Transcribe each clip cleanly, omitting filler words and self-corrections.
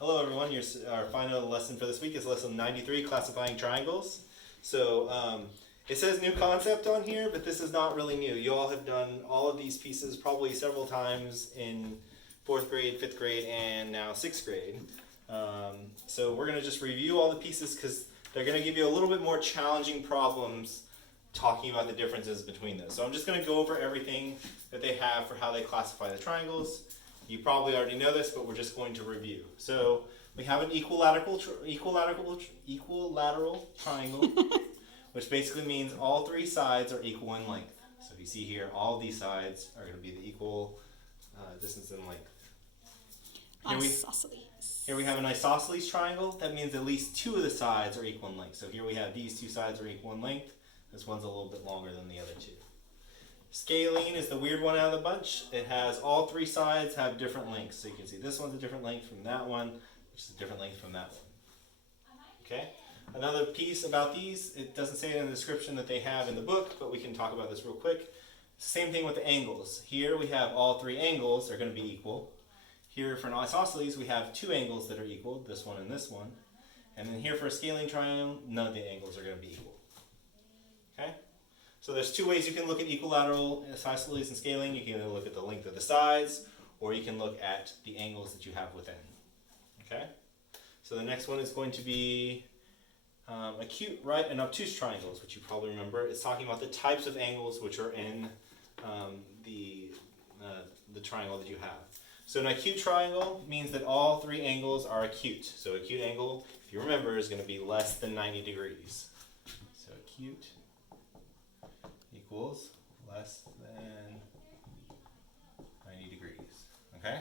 Hello everyone, our final lesson for this week is lesson 93, classifying triangles. So it says new concept on here, but this is not really new. You all have done all of these pieces probably several times in 4th grade, 5th grade, and now 6th grade. So we're going to just review all the pieces because they're going to give you a little bit more challenging problems talking about the differences between those. So I'm just going to go over everything that they have for how they classify the triangles. You probably already know this, but we're just going to review. So we have an equilateral triangle, which basically means all three sides are equal in length. So if you see here, all these sides are going to be the equal distance in length. Here we have an isosceles triangle. That means at least two of the sides are equal in length. So here we have these two sides are equal in length. This one's a little bit longer than the other two. Scalene is the weird one out of the bunch. It has all three sides have different lengths. So you can see this one's a different length from that one, which is a different length from that one. Okay? Another piece about these, it doesn't say in the description that they have in the book, but we can talk about this real quick. Same thing with the angles. Here we have all three angles are going to be equal. Here for an isosceles, we have two angles that are equal, this one and this one. And then here for a scalene triangle, none of the angles are going to be equal. Okay? So there's two ways you can look at equilateral, isosceles, and scalene. You can either look at the length of the sides, or you can look at the angles that you have within. Okay? So the next one is going to be acute, right, and obtuse triangles, which you probably remember. It's talking about the types of angles which are in the triangle that you have. So an acute triangle means that all three angles are acute. So acute angle, if you remember, is going to be less than 90 degrees. So acute equals less than 90 degrees. Okay?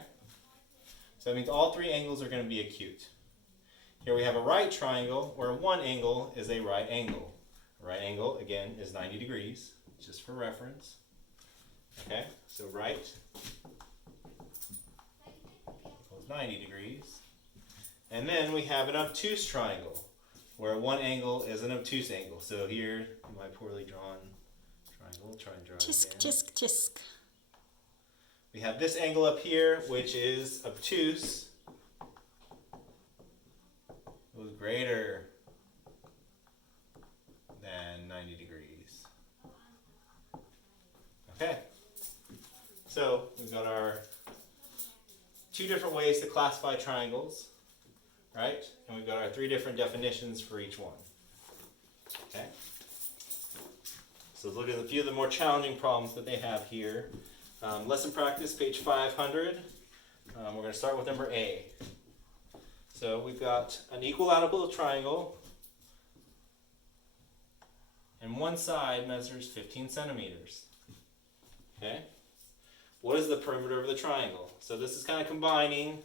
So that means all three angles are going to be acute. Here we have a right triangle where one angle is a right angle. A right angle, again, is 90 degrees, just for reference. Okay? So right equals 90 degrees. And then we have an obtuse triangle where one angle is an obtuse angle. So here, my poorly drawn triangle, try and draw it again. Tisk. We have this angle up here, which is obtuse. It was greater than 90 degrees. Okay. So we've got our two different ways to classify triangles, right? And we've got our three different definitions for each one. Okay. So let's look at a few of the more challenging problems that they have here. Lesson practice, page 500. We're going to start with number A. So we've got an equilateral triangle, and one side measures 15 centimeters. Okay? What is the perimeter of the triangle? So this is kind of combining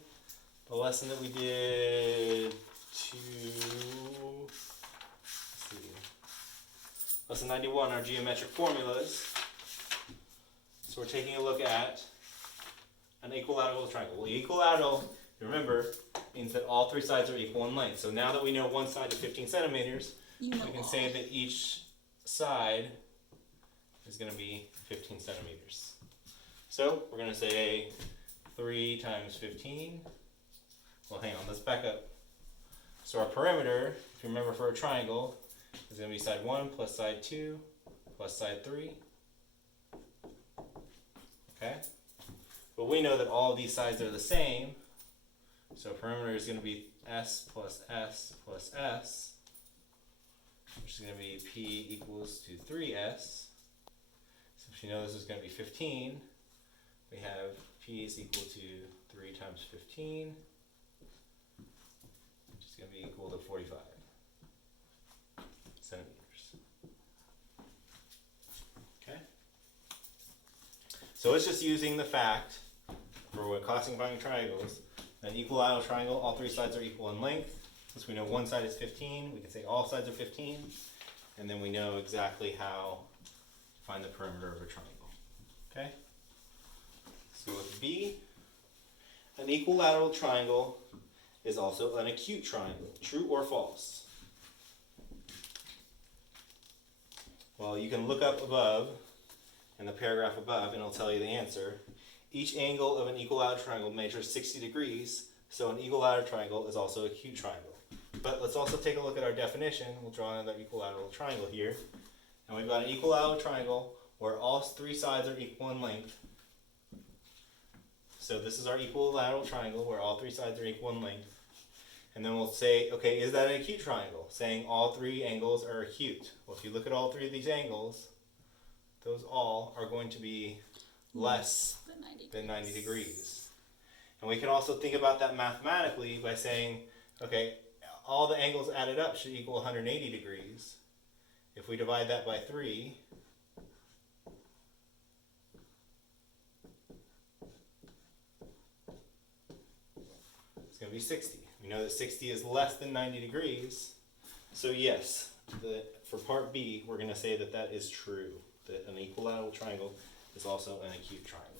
the lesson that we did lesson 91, our geometric formulas. So we're taking a look at an equilateral triangle. Well, equilateral, remember, means that all three sides are equal in length. So now that we know one side is 15 centimeters, we can say that each side is going to be 15 centimeters. So we're going to say 3 times 15. Well, hang on, let's back up. So our perimeter, if you remember for a triangle, is going to be side 1 plus side 2 plus side 3. Okay? But we know that all of these sides are the same. So perimeter is going to be S plus S plus S, which is going to be P equals to 3S. So if you know this is going to be 15, we have P is equal to 3 times 15, which is going to be equal to 45 centimeters. Okay? So it's just using the fact for when classifying triangles. An equilateral triangle, all three sides are equal in length. Since we know one side is 15, we can say all sides are 15. And then we know exactly how to find the perimeter of a triangle. Okay? So with B, an equilateral triangle is also an acute triangle. True or false? Well, you can look up above in the paragraph above and it'll tell you the answer. Each angle of an equilateral triangle measures 60 degrees. So an equilateral triangle is also a acute triangle. But let's also take a look at our definition. We'll draw another equilateral triangle here. And we've got an equilateral triangle where all three sides are equal in length. So this is our equilateral triangle where all three sides are equal in length. And then we'll say, okay, is that an acute triangle? Saying all three angles are acute. Well, if you look at all three of these angles, those all are going to be less than 90 degrees. And we can also think about that mathematically by saying, okay, all the angles added up should equal 180 degrees. If we divide that by 3, it's going to be 60. We know that 60 is less than 90 degrees. So yes, for part B, we're going to say that that is true, that an equilateral triangle is also an acute triangle.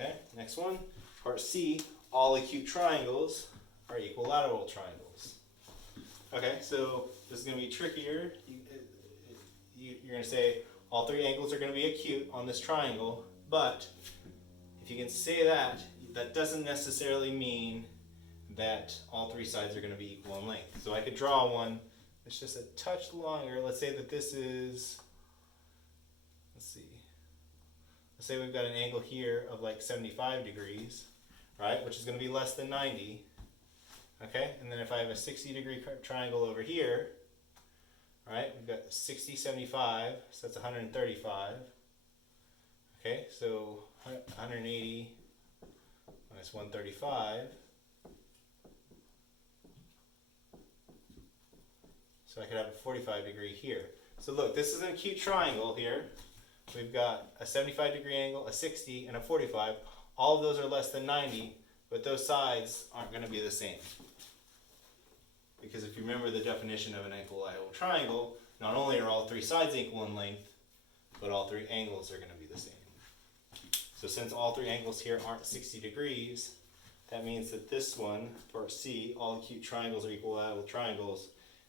Okay, next one. Part C, all acute triangles are equilateral triangles. Okay, so this is going to be trickier. You're going to say all three angles are going to be acute on this triangle, but if you can say that, that doesn't necessarily mean that all three sides are going to be equal in length. So I could draw one that's just a touch longer. Let's say that this is, let's say we've got an angle here of like 75 degrees, right, which is going to be less than 90. Okay, and then if I have a 60-degree triangle over here, right, we've got 60, 75, so that's 135. Okay, so 180 minus 135. So I could have a 45-degree here. So look, this is an acute triangle here. We've got a 75-degree angle, a 60, and a 45. All of those are less than 90, but those sides aren't going to be the same. Because if you remember the definition of an equilateral triangle, not only are all three sides equal in length, but all three angles are going to be the same. So since all three angles here aren't 60 degrees, that means that this one, part C, all acute triangles are equilateral triangles,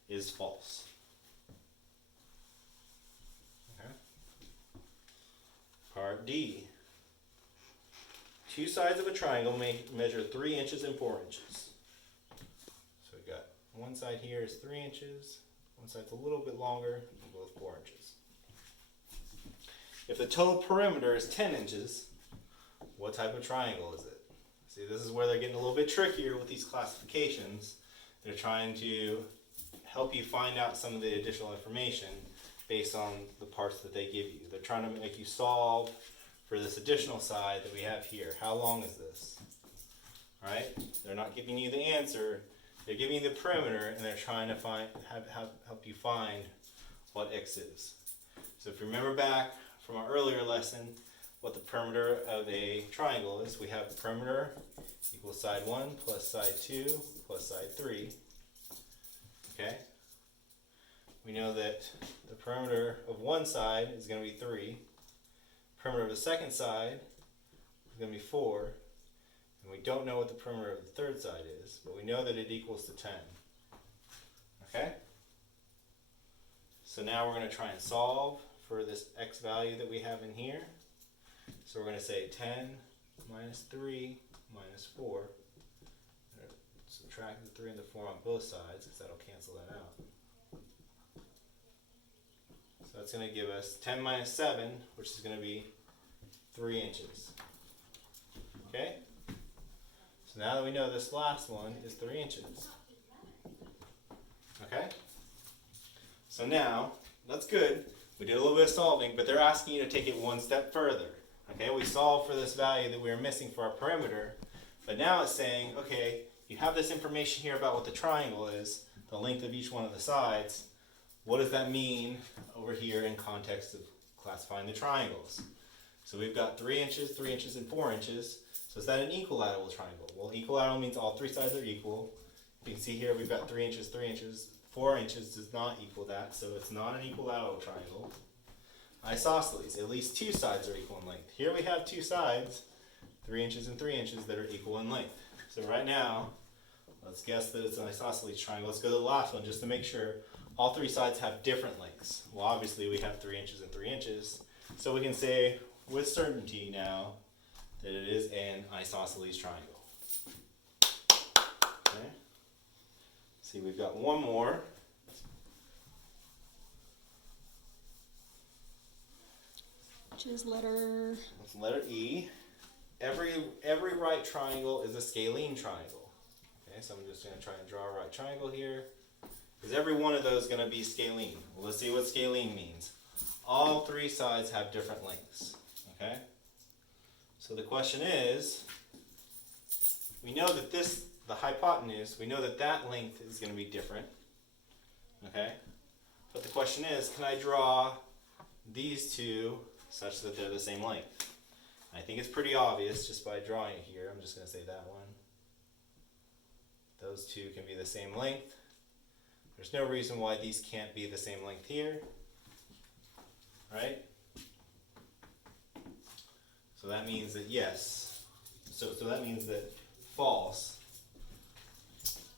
is false. Okay. Part D. Two sides of a triangle may measure 3 inches and 4 inches. So we've got one side here is 3 inches, one side's a little bit longer, both 4 inches. If the total perimeter is 10 inches, what type of triangle is it? See, this is where they're getting a little bit trickier with these classifications. They're trying to help you find out some of the additional information based on the parts that they give you. They're trying to make you solve for this additional side that we have here. How long is this? All right? They're not giving you the answer. They're giving you the perimeter, and they're trying to help you find what x is. So if you remember back from our earlier lesson, what the perimeter of a triangle is, we have perimeter equals side 1 plus side 2 plus side 3. Okay? We know that the perimeter of one side is going to be 3. Perimeter of the second side is going to be 4. And we don't know what the perimeter of the third side is, but we know that it equals to 10. Okay? So now we're going to try and solve for this x value that we have in here. So we're going to say 10 minus 3 minus 4. Subtract the 3 and the 4 on both sides, because that'll cancel that out. So that's going to give us 10 minus 7, which is going to be 3 inches. Okay? So now that we know this last one is 3 inches. Okay? So now, that's good. We did a little bit of solving, but they're asking you to take it one step further. Okay, we solved for this value that we were missing for our perimeter, but now it's saying, okay, you have this information here about what the triangle is, the length of each one of the sides. What does that mean over here in context of classifying the triangles? So we've got 3 inches, and 4 inches. So is that an equilateral triangle? Well, equilateral means all three sides are equal. You can see here we've got 3 inches, 3 inches. 4 inches does not equal that, so it's not an equilateral triangle. Isosceles, at least two sides are equal in length. Here we have two sides, 3 inches and 3 inches, that are equal in length. So right now, let's guess that it's an isosceles triangle. Let's go to the last one just to make sure. All three sides have different lengths. Well, obviously we have 3 inches and 3 inches. So we can say with certainty now that it is an isosceles triangle. See, we've got one more. Which is letter... That's letter E. Every right triangle is a scalene triangle. Okay, so I'm just going to try and draw a right triangle here. Is every one of those going to be scalene? Well, let's see what scalene means. All three sides have different lengths. Okay? So the question is, we know that the hypotenuse, we know that that length is going to be different. Okay? But the question is, can I draw these two such that they're the same length? I think it's pretty obvious just by drawing it here. I'm just going to say that one. Those two can be the same length. There's no reason why these can't be the same length here. Right? So that means that yes. So that means that false.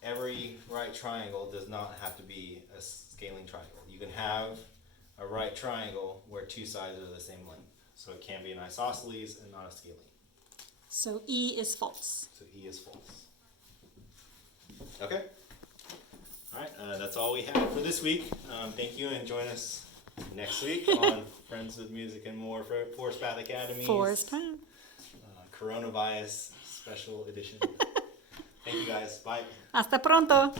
Every right triangle does not have to be a scalene triangle. You can have a right triangle where two sides are the same length. So it can be an isosceles and not a scalene. So E is false. So E is false. Okay. All right. That's all we have for this week. Thank you, and join us next week on Friends with Music and More for Forest Path Academy. Forest Path. Coronavirus special edition. Thank you guys. Bye. Hasta pronto.